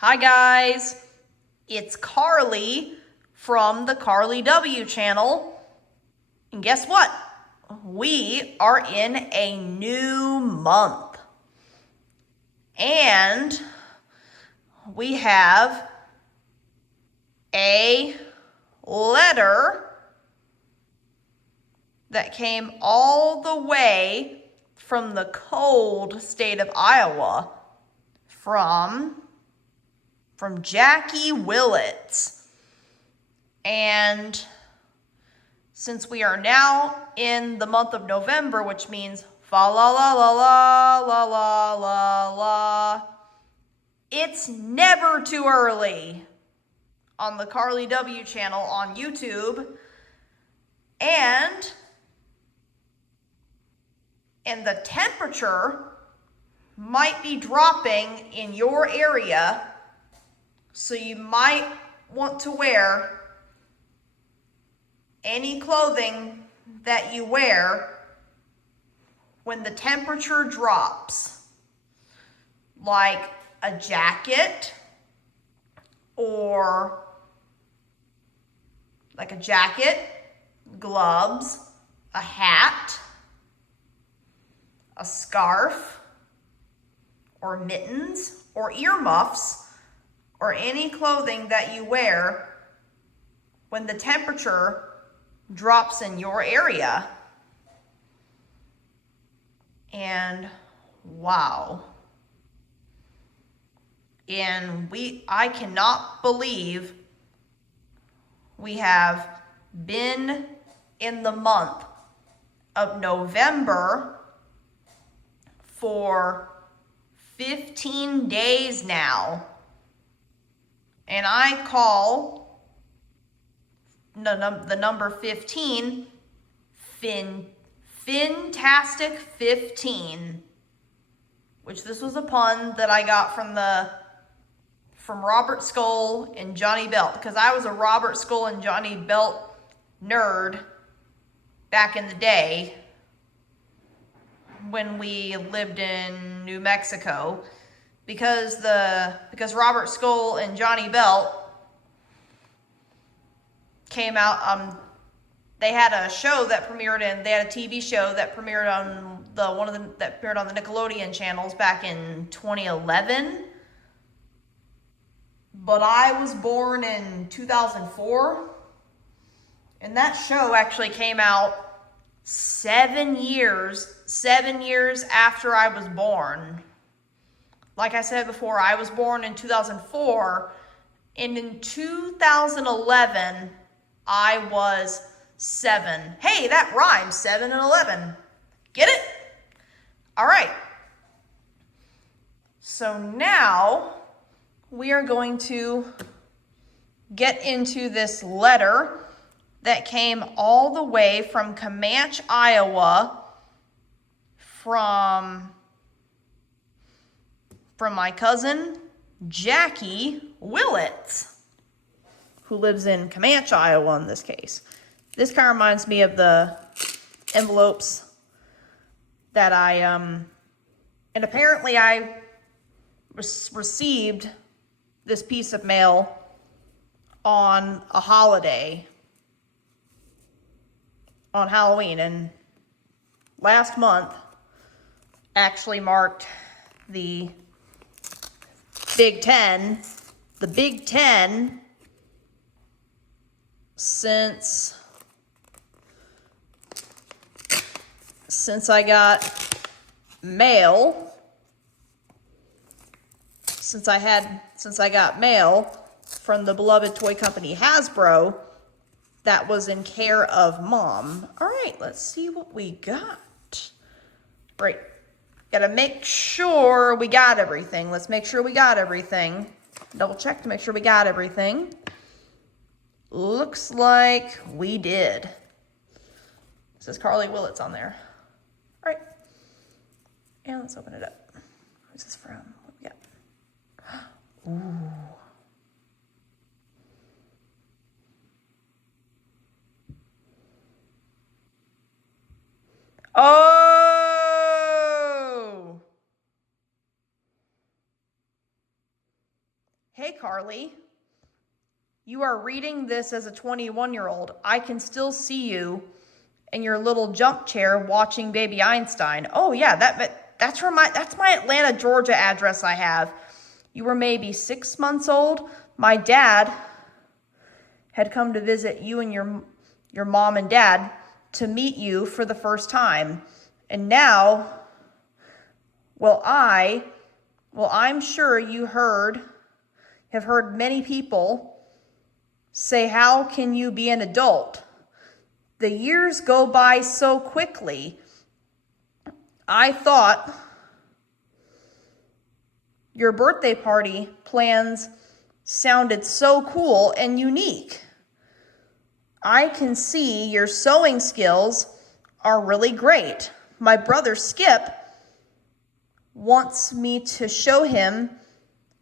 Hi guys, it's Carly from the Carly W channel. And guess what? We are in a new month. And we have a letter that came all the way from the cold state of Iowa from Jackie Willits. And since we are now in the month of November, which means fa la la la la la la la la, it's never too early on the Carly W channel on YouTube. And the temperature might be dropping in your area, so you might want to wear any clothing that you wear when the temperature drops, like a jacket gloves, a hat, a scarf, or mittens, or earmuffs, or any clothing that you wear when the temperature drops in your area. And wow. And I cannot believe we have been in the month of November for 15 days now. And I call the number 15 Fintastic 15, which this was a pun that I got from Robert Skull and Johnny Belt, because I was a Robert Skull and Johnny Belt nerd back in the day when we lived in New Mexico, because Robert Skull and Johnny Belt came out. They had a show that premiered they had a TV show that premiered on that premiered on the Nickelodeon channels back in 2011. But I was born in 2004, and that show actually came out 7 years after I was born. Like I said before, I was born in 2004, and in 2011, I was 7. Hey, that rhymes, 7 and 11. Get it? All right. So now we are going to get into this letter that came all the way from Comanche, Iowa, from my cousin Jackie Willits, who lives in Comanche, Iowa in this case. This kind of reminds me of the envelopes that and apparently I received this piece of mail on a holiday, on Halloween, and last month actually marked the Big Ten since I got mail, since I got mail from the beloved toy company Hasbro that was in care of Mom. All right, let's see what we got. Right, gotta make sure we got everything. Let's make sure we got everything. Double check to make sure we got everything. Looks like we did. It says Carly Willits on there. All right, and let's open it up. Who's this from? What we got? Ooh. Oh! Hey, Carly, you are reading this as a 21-year-old. I can still see you in your little jump chair watching Baby Einstein. Oh yeah, that's my Atlanta, Georgia address I have. You were maybe 6 months old. My dad had come to visit you and your mom and dad to meet you for the first time. And now, I'm sure you have heard many people say, how can you be an adult? The years go by so quickly. I thought your birthday party plans sounded so cool and unique. I can see your sewing skills are really great. My brother Skip wants me to show him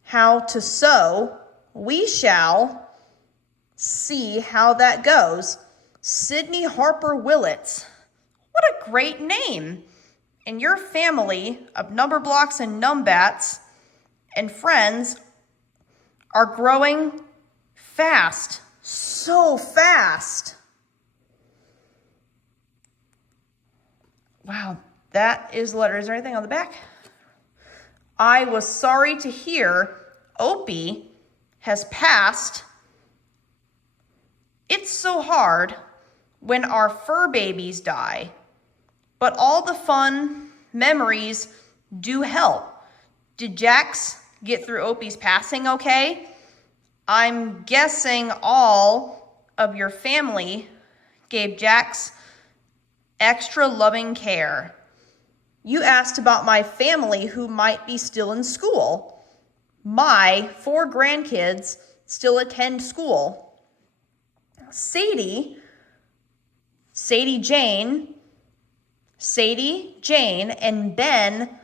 how to sew. We shall see how that goes. Sydney Harper Willits. What a great name. And your family of number blocks and numbats and friends are growing fast. So fast. Wow, that is the letter. Is there anything on the back? I was sorry to hear Opie has passed. It's so hard when our fur babies die, but all the fun memories do help. Did Jax get through Opie's passing okay? I'm guessing all of your family gave Jax extra loving care. You asked about my family who might be still in school. My 4 grandkids still attend school. Sadie, Jane, and Ben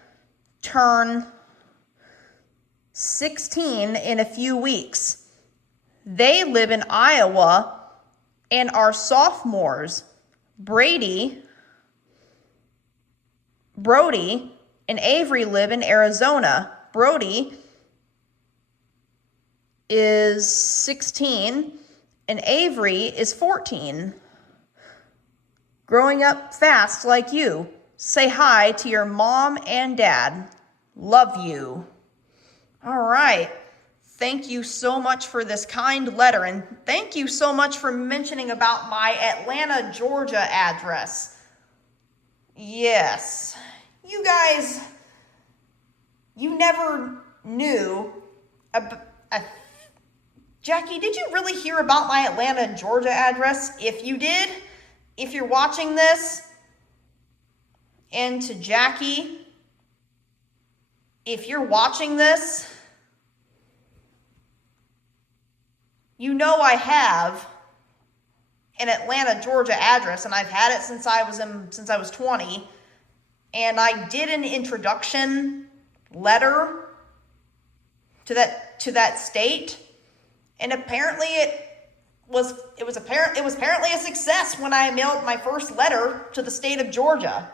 turn 16 in a few weeks. They live in Iowa and are sophomores. Brody, and Avery live in Arizona. Brody is 16 and Avery is 14. Growing up fast like you. Say hi to your mom and dad. Love you. All right. Thank you so much for this kind letter, and thank you so much for mentioning about my Atlanta, Georgia address. Yes. You guys, you never knew. Jackie, did you really hear about my Atlanta, Georgia address? If you did, if you're watching this, and to Jackie, if you're watching this, you know I have an Atlanta, Georgia address, and I've had it since I was 20. And I did an introduction letter to that state, and apparently it was apparently a success when I mailed my first letter to the state of Georgia.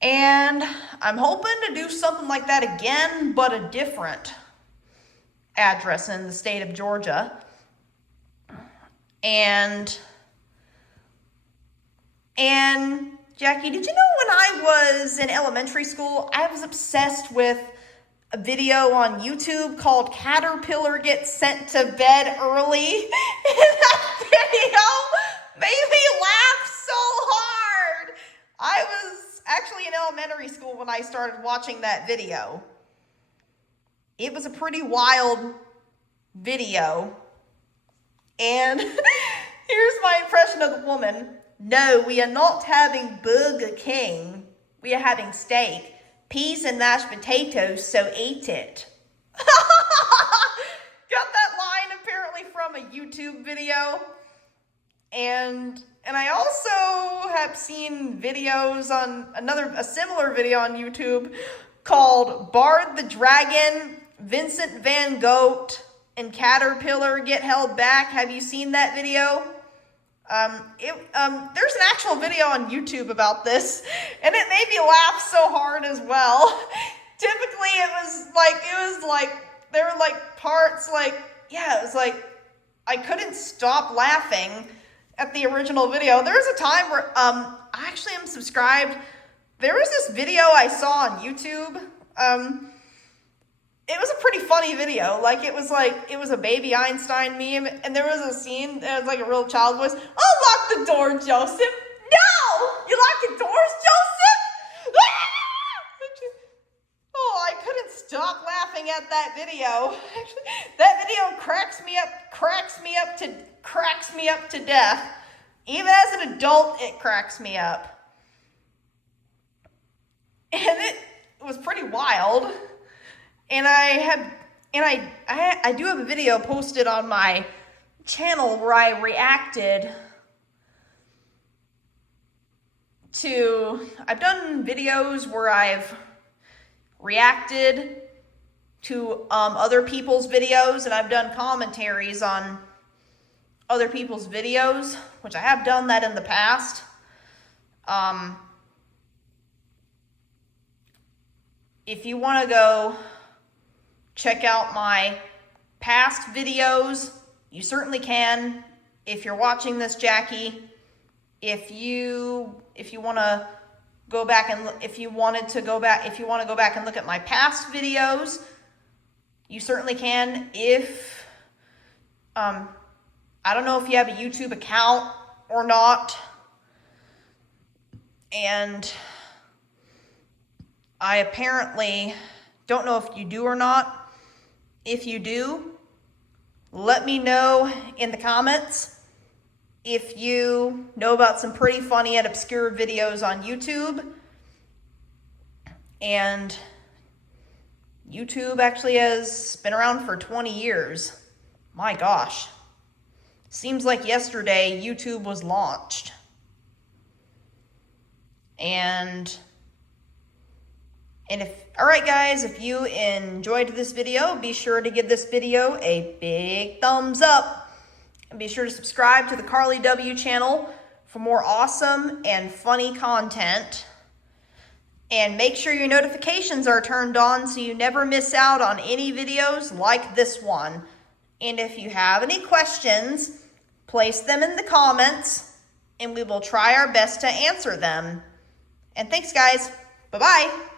And I'm hoping to do something like that again, but a different address in the state of Georgia. And Jackie, did you know when I was in elementary school, I was obsessed with a video on YouTube called Caterpillar Gets Sent to Bed Early? And that video made me laugh so hard. I was actually in elementary school when I started watching that video. It was a pretty wild video. And here's my impression of the woman. No, we are not having Burger King. We are having steak, peas and mashed potatoes, so eat it. Got that line apparently from a YouTube video. And I also have seen videos on a similar video on YouTube called Bard the Dragon, Vincent Van Gogh, and Caterpillar Get Held Back. Have you seen that video? There's an actual video on YouTube about this, and it made me laugh so hard as well. Typically, it was like there were like parts like, yeah, it was like, I couldn't stop laughing at the original video. There was a time where, I actually am subscribed. There was this video I saw on YouTube. It was a pretty funny video. Like, it was a baby Einstein meme, and there was a scene, there was like a real child voice, "Unlock the door, Joseph." No! You lock the doors, Joseph? Oh, I couldn't stop laughing at that video. That video cracks me up to death. Even as an adult, it cracks me up. And it was pretty wild. And I do have a video posted on my channel where I reacted to, I've done videos where I've reacted to other people's videos, and I've done commentaries on other people's videos, which I have done that in the past. If you want to go check out my past videos, you certainly can. If you're watching this, Jackie, if you want to go back and if you want to go back and look at my past videos, you certainly can. If I don't know if you have a YouTube account or not, and I apparently don't know if you do or not. If you do, let me know in the comments if you know about some pretty funny and obscure videos on YouTube. And YouTube actually has been around for 20 years. My gosh. Seems like yesterday YouTube was launched. And alright guys, if you enjoyed this video, be sure to give this video a big thumbs up. And be sure to subscribe to the Carly W channel for more awesome and funny content. And make sure your notifications are turned on so you never miss out on any videos like this one. And if you have any questions, place them in the comments and we will try our best to answer them. And thanks guys. Bye-bye.